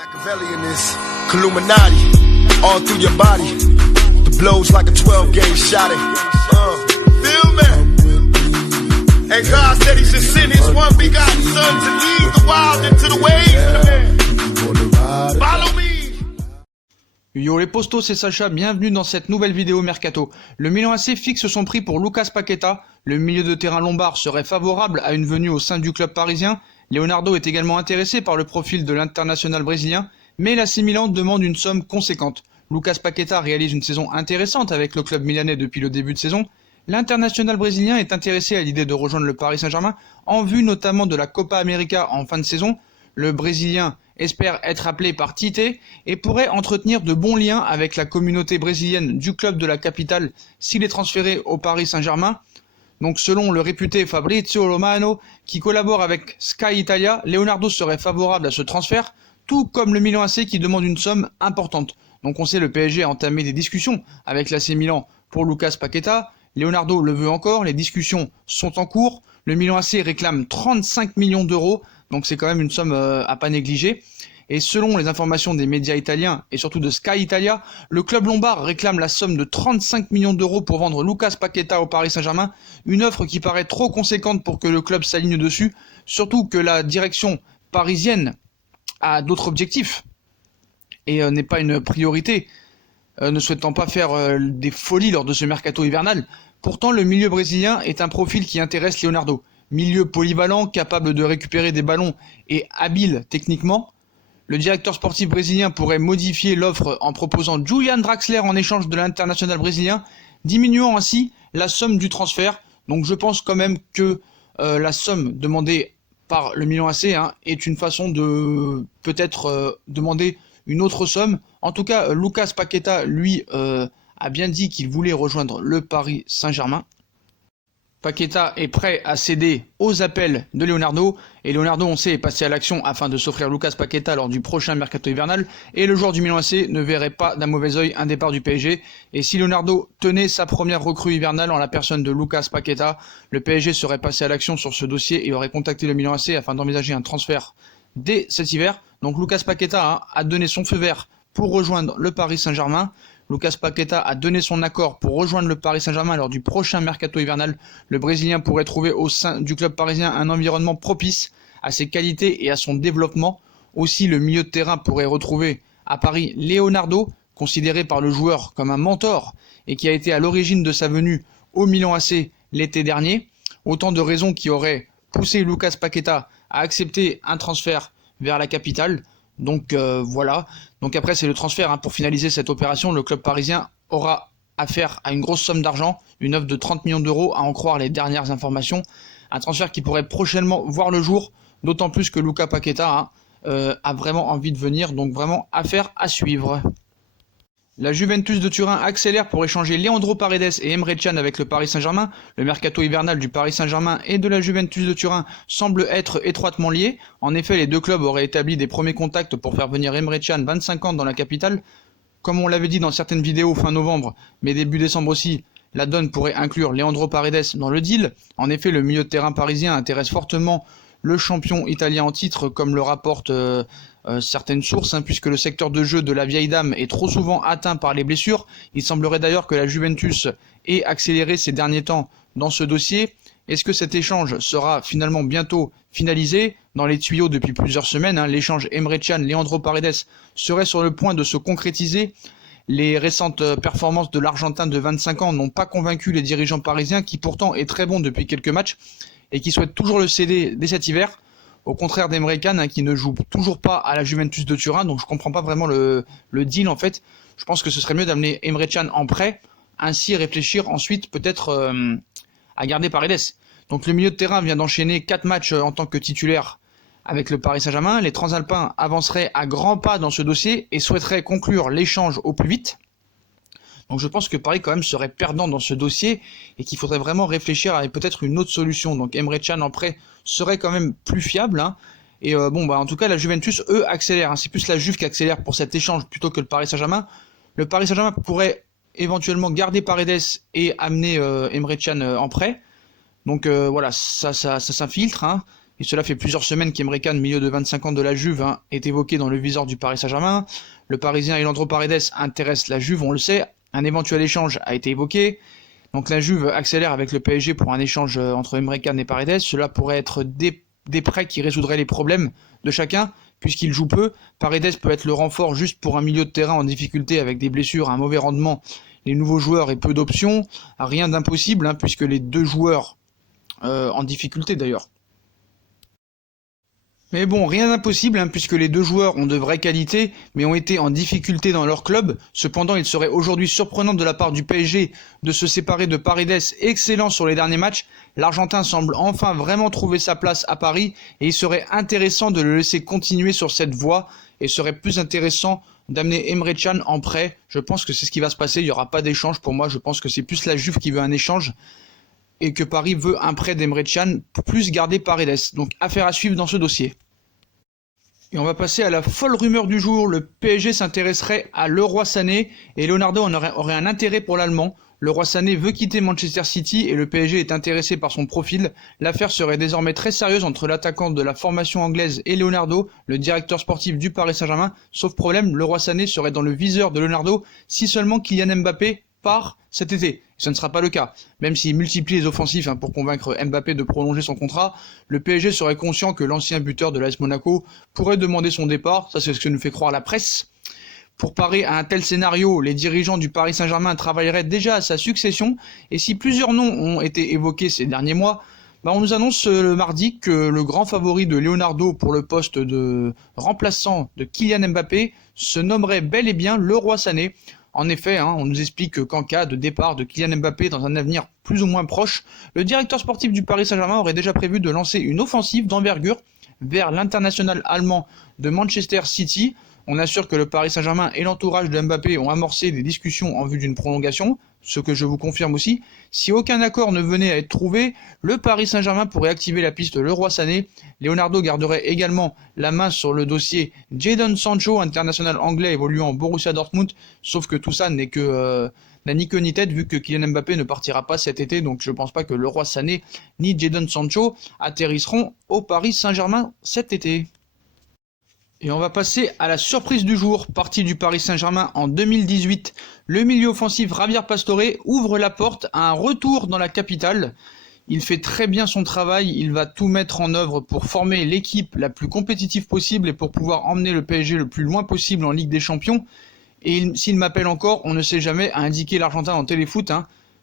Machiavelli in this Illuminati, all through your body. The blows like a 12-gauge shot. Feel me? And God said He should send His one begotten Son to lead the wild into the ways. Follow me. Yo les postos, c'est Sacha, bienvenue dans cette nouvelle vidéo Mercato. Le Milan AC fixe son prix pour Lucas Paqueta. Le milieu de terrain lombard serait favorable à une venue au sein du club parisien. Leonardo est également intéressé par le profil de l'international brésilien, mais l'AC Milan demande une somme conséquente. Lucas Paqueta réalise une saison intéressante avec le club milanais depuis le début de saison. L'international brésilien est intéressé à l'idée de rejoindre le Paris Saint-Germain en vue notamment de la Copa América en fin de saison. Le Brésilien espère être appelé par Tite et pourrait entretenir de bons liens avec la communauté brésilienne du club de la capitale s'il est transféré au Paris Saint-Germain. Donc selon le réputé Fabrizio Romano, qui collabore avec Sky Italia, Leonardo serait favorable à ce transfert, tout comme le Milan AC qui demande une somme importante. Donc on sait le PSG a entamé des discussions avec l'AC Milan pour Lucas Paqueta. Leonardo le veut encore, les discussions sont en cours. Le Milan AC réclame 35 millions d'euros, donc c'est quand même une somme à pas négliger. Et selon les informations des médias italiens et surtout de Sky Italia, le club lombard réclame la somme de 35 millions d'euros pour vendre Lucas Paqueta au Paris Saint-Germain, une offre qui paraît trop conséquente pour que le club s'aligne dessus, surtout que la direction parisienne a d'autres objectifs et n'est pas une priorité, ne souhaitant pas faire des folies lors de ce mercato hivernal. Pourtant, le milieu brésilien est un profil qui intéresse Leonardo. Milieu polyvalent, capable de récupérer des ballons et habile techniquement. Le directeur sportif brésilien pourrait modifier l'offre en proposant Julian Draxler en échange de l'international brésilien, diminuant ainsi la somme du transfert. Donc je pense quand même que la somme demandée par le Milan AC est une façon de peut-être demander une autre somme. En tout cas, Lucas Paqueta, lui, a bien dit qu'il voulait rejoindre le Paris Saint-Germain. Paqueta est prêt à céder aux appels de Leonardo, et Leonardo, on sait, est passé à l'action afin de s'offrir Lucas Paqueta lors du prochain mercato hivernal, et le joueur du Milan AC ne verrait pas d'un mauvais œil un départ du PSG, et si Leonardo tenait sa première recrue hivernale en la personne de Lucas Paqueta, le PSG serait passé à l'action sur ce dossier et aurait contacté le Milan AC afin d'envisager un transfert dès cet hiver. Donc Lucas Paqueta a donné son feu vert pour rejoindre le Paris Saint-Germain. Lucas Paqueta a donné son accord pour rejoindre le Paris Saint-Germain lors du prochain mercato hivernal. Le Brésilien pourrait trouver au sein du club parisien un environnement propice à ses qualités et à son développement. Aussi, le milieu de terrain pourrait retrouver à Paris Leonardo, considéré par le joueur comme un mentor et qui a été à l'origine de sa venue au Milan AC l'été dernier. Autant de raisons qui auraient poussé Lucas Paqueta à accepter un transfert vers la capitale. Donc voilà, donc après c'est le transfert. Pour finaliser cette opération, le club parisien aura affaire à une grosse somme d'argent, une offre de 30 millions d'euros à en croire les dernières informations. Un transfert qui pourrait prochainement voir le jour, d'autant plus que Lucas Paqueta a vraiment envie de venir, donc vraiment affaire à suivre. La Juventus de Turin accélère pour échanger Leandro Paredes et Emre Can avec le Paris Saint-Germain. Le mercato hivernal du Paris Saint-Germain et de la Juventus de Turin semble être étroitement lié. En effet, les deux clubs auraient établi des premiers contacts pour faire venir Emre Can, 25 ans, dans la capitale. Comme on l'avait dit dans certaines vidéos fin novembre, mais début décembre aussi, la donne pourrait inclure Leandro Paredes dans le deal. En effet, le milieu de terrain parisien intéresse fortement le champion italien en titre, comme le rapportent certaines sources, puisque le secteur de jeu de la vieille dame est trop souvent atteint par les blessures. Il semblerait d'ailleurs que la Juventus ait accéléré ces derniers temps dans ce dossier. Est-ce que cet échange sera finalement bientôt finalisé? Dans les tuyaux depuis plusieurs semaines, l'échange Emre Can-Leandro Paredes serait sur le point de se concrétiser. Les récentes performances de l'Argentin de 25 ans n'ont pas convaincu les dirigeants parisiens, qui pourtant est très bon depuis quelques matchs, et qui souhaite toujours le céder dès cet hiver, au contraire d'Emre Can qui ne joue toujours pas à la Juventus de Turin. Donc je comprends pas vraiment le deal en fait. Je pense que ce serait mieux d'amener Emre Can en prêt, ainsi réfléchir ensuite peut-être à garder Paredes. Donc le milieu de terrain vient d'enchaîner 4 matchs en tant que titulaire avec le Paris Saint-Germain. Les Transalpins avanceraient à grands pas dans ce dossier et souhaiteraient conclure l'échange au plus vite. Donc je pense que Paris quand même serait perdant dans ce dossier et qu'il faudrait vraiment réfléchir à peut-être une autre solution. Donc Emre Can en prêt serait quand même plus fiable. Et en tout cas la Juventus, eux, accélèrent. C'est plus la Juve qui accélère pour cet échange plutôt que le Paris Saint-Germain. Le Paris Saint-Germain pourrait éventuellement garder Paredes et amener Emre Can en prêt. Donc voilà, ça s'infiltre. et cela fait plusieurs semaines qu'Emre Can, milieu de 25 ans de la Juve, est évoqué dans le viseur du Paris Saint-Germain. Le Parisien Leandro Paredes intéresse la Juve, on le sait. Un éventuel échange a été évoqué. Donc la Juve accélère avec le PSG pour un échange entre Emre Can et Paredes. Cela pourrait être des prêts qui résoudraient les problèmes de chacun, puisqu'il joue peu. Paredes peut être le renfort juste pour un milieu de terrain en difficulté avec des blessures, un mauvais rendement, les nouveaux joueurs et peu d'options. Rien d'impossible, puisque les deux joueurs en difficulté d'ailleurs. Mais bon, rien d'impossible, puisque les deux joueurs ont de vraies qualités, mais ont été en difficulté dans leur club. Cependant, il serait aujourd'hui surprenant de la part du PSG de se séparer de Paredes, excellent sur les derniers matchs. L'Argentin semble enfin vraiment trouver sa place à Paris, et il serait intéressant de le laisser continuer sur cette voie, et serait plus intéressant d'amener Emre Can en prêt. Je pense que c'est ce qui va se passer, il n'y aura pas d'échange pour moi, je pense que c'est plus la Juve qui veut un échange, et que Paris veut un prêt d'Emre Can, plus garder Paredes. Donc affaire à suivre dans ce dossier. Et on va passer à la folle rumeur du jour. Le PSG s'intéresserait à Leroy Sané et Leonardo aurait un intérêt pour l'Allemand. Leroy Sané veut quitter Manchester City et le PSG est intéressé par son profil. L'affaire serait désormais très sérieuse entre l'attaquant de la formation anglaise et Leonardo, le directeur sportif du Paris Saint-Germain. Sauf problème, Leroy Sané serait dans le viseur de Leonardo si seulement Kylian Mbappé part cet été. Ce ne sera pas le cas. Même s'il multiplie les offensifs pour convaincre Mbappé de prolonger son contrat, le PSG serait conscient que l'ancien buteur de l'AS Monaco pourrait demander son départ. Ça, c'est ce que nous fait croire la presse. Pour parer à un tel scénario, les dirigeants du Paris Saint-Germain travailleraient déjà à sa succession. Et si plusieurs noms ont été évoqués ces derniers mois, on nous annonce le mardi que le grand favori de Leonardo pour le poste de remplaçant de Kylian Mbappé se nommerait bel et bien Leroy Sané. En effet, on nous explique qu'en cas de départ de Kylian Mbappé dans un avenir plus ou moins proche, le directeur sportif du Paris Saint-Germain aurait déjà prévu de lancer une offensive d'envergure vers l'international allemand de Manchester City. On assure que le Paris Saint-Germain et l'entourage de Mbappé ont amorcé des discussions en vue d'une prolongation, ce que je vous confirme aussi. Si aucun accord ne venait à être trouvé, le Paris Saint-Germain pourrait activer la piste Leroy Sané. Leonardo garderait également la main sur le dossier Jadon Sancho, international anglais évoluant au Borussia Dortmund, sauf que tout ça n'a ni queue ni tête vu que Kylian Mbappé ne partira pas cet été, donc je ne pense pas que Leroy Sané ni Jadon Sancho atterrisseront au Paris Saint-Germain cet été. Et on va passer à la surprise du jour. Parti du Paris Saint-Germain en 2018, le milieu offensif Javier Pastore ouvre la porte à un retour dans la capitale. Il fait très bien son travail, il va tout mettre en œuvre pour former l'équipe la plus compétitive possible et pour pouvoir emmener le PSG le plus loin possible en Ligue des Champions. Et s'il m'appelle encore, on ne sait jamais, a indiqué l'Argentin en téléfoot.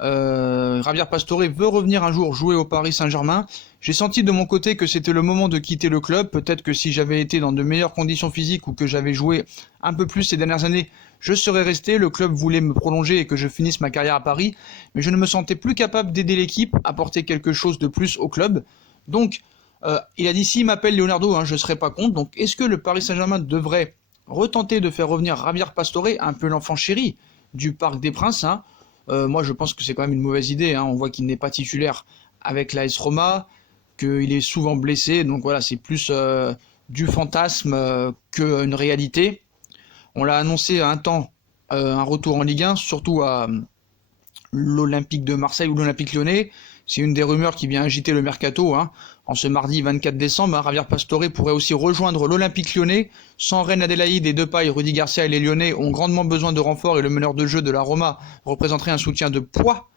Javier Pastore veut revenir un jour jouer au Paris Saint-Germain. J'ai senti de mon côté que c'était le moment de quitter le club. Peut-être que si j'avais été dans de meilleures conditions physiques ou que j'avais joué un peu plus ces dernières années, je serais resté. Le club voulait me prolonger et que je finisse ma carrière à Paris. Mais je ne me sentais plus capable d'aider l'équipe, apporter quelque chose de plus au club. Donc, il a dit s'il m'appelle Leonardo, je ne serai pas contre. Donc, est-ce que le Paris Saint-Germain devrait retenter de faire revenir Javier Pastore, un peu l'enfant chéri du Parc des Princes, moi, je pense que c'est quand même une mauvaise idée. On voit qu'il n'est pas titulaire avec l'AS Roma, qu'il est souvent blessé. Donc voilà, c'est plus du fantasme qu'une réalité. On l'a annoncé à un temps, un retour en Ligue 1, surtout à l'Olympique de Marseille ou l'Olympique Lyonnais. C'est une des rumeurs qui vient agiter le mercato. En ce mardi 24 décembre, Javier Pastore pourrait aussi rejoindre l'Olympique Lyonnais. Sans Reine Adélaïde et Depay, Rudy Garcia et les Lyonnais ont grandement besoin de renfort et le meneur de jeu de la Roma représenterait un soutien de poids.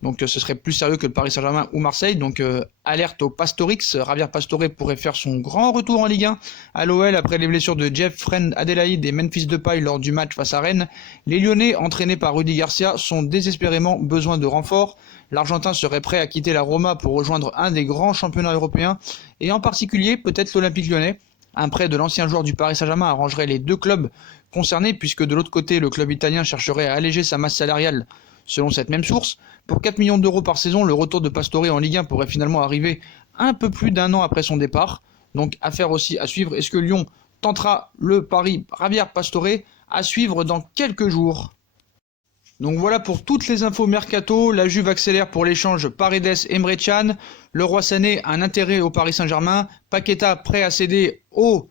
Donc ce serait plus sérieux que le Paris Saint-Germain ou Marseille. Donc alerte au Pastorix, Javier Pastore pourrait faire son grand retour en Ligue 1 à l'OL après les blessures de Jeff Reine Adélaïde et Memphis Depay lors du match face à Rennes. Les Lyonnais, entraînés par Rudy Garcia, sont désespérément besoin de renfort. L'Argentin serait prêt à quitter la Roma pour rejoindre un des grands championnats européens et en particulier peut-être l'Olympique Lyonnais. Un prêt de l'ancien joueur du Paris Saint-Germain arrangerait les deux clubs concernés puisque de l'autre côté le club italien chercherait à alléger sa masse salariale. Selon cette même source, pour 4 millions d'euros par saison, le retour de Pastore en Ligue 1 pourrait finalement arriver un peu plus d'un an après son départ. Donc affaire aussi à suivre. Est-ce que Lyon tentera le pari Javier Pastore à suivre dans quelques jours? Donc voilà pour toutes les infos mercato. La Juve accélère pour l'échange Paredes-Emre Can. Leroy Sané a un intérêt au Paris Saint-Germain. Paqueta prêt à céder aux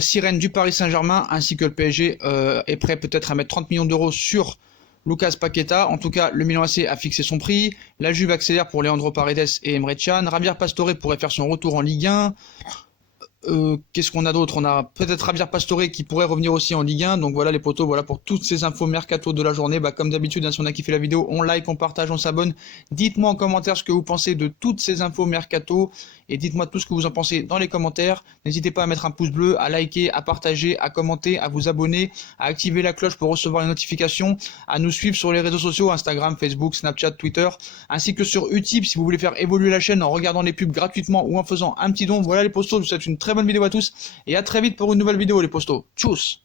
sirènes du Paris Saint-Germain, ainsi que le PSG est prêt peut-être à mettre 30 millions d'euros sur Lucas Paqueta. En tout cas, le Milan AC a fixé son prix. La Juve accélère pour Leandro Paredes et Emre Can. Javier Pastore pourrait faire son retour en Ligue 1. Qu'est-ce qu'on a d'autre? On a peut-être Javier Pastore qui pourrait revenir aussi en Ligue 1. Donc voilà les potos, voilà pour toutes ces infos mercato de la journée. Comme d'habitude, si on a kiffé la vidéo, on like, on partage, on s'abonne. Dites-moi en commentaire ce que vous pensez de toutes ces infos mercato. Et dites-moi tout ce que vous en pensez dans les commentaires. N'hésitez pas à mettre un pouce bleu, à liker, à partager, à commenter, à vous abonner, à activer la cloche pour recevoir les notifications, à nous suivre sur les réseaux sociaux, Instagram, Facebook, Snapchat, Twitter, ainsi que sur Utip si vous voulez faire évoluer la chaîne en regardant les pubs gratuitement ou en faisant un petit don. Voilà les postos, je vous souhaite une très bonne vidéo à tous et à très vite pour une nouvelle vidéo les postos. Tchuss!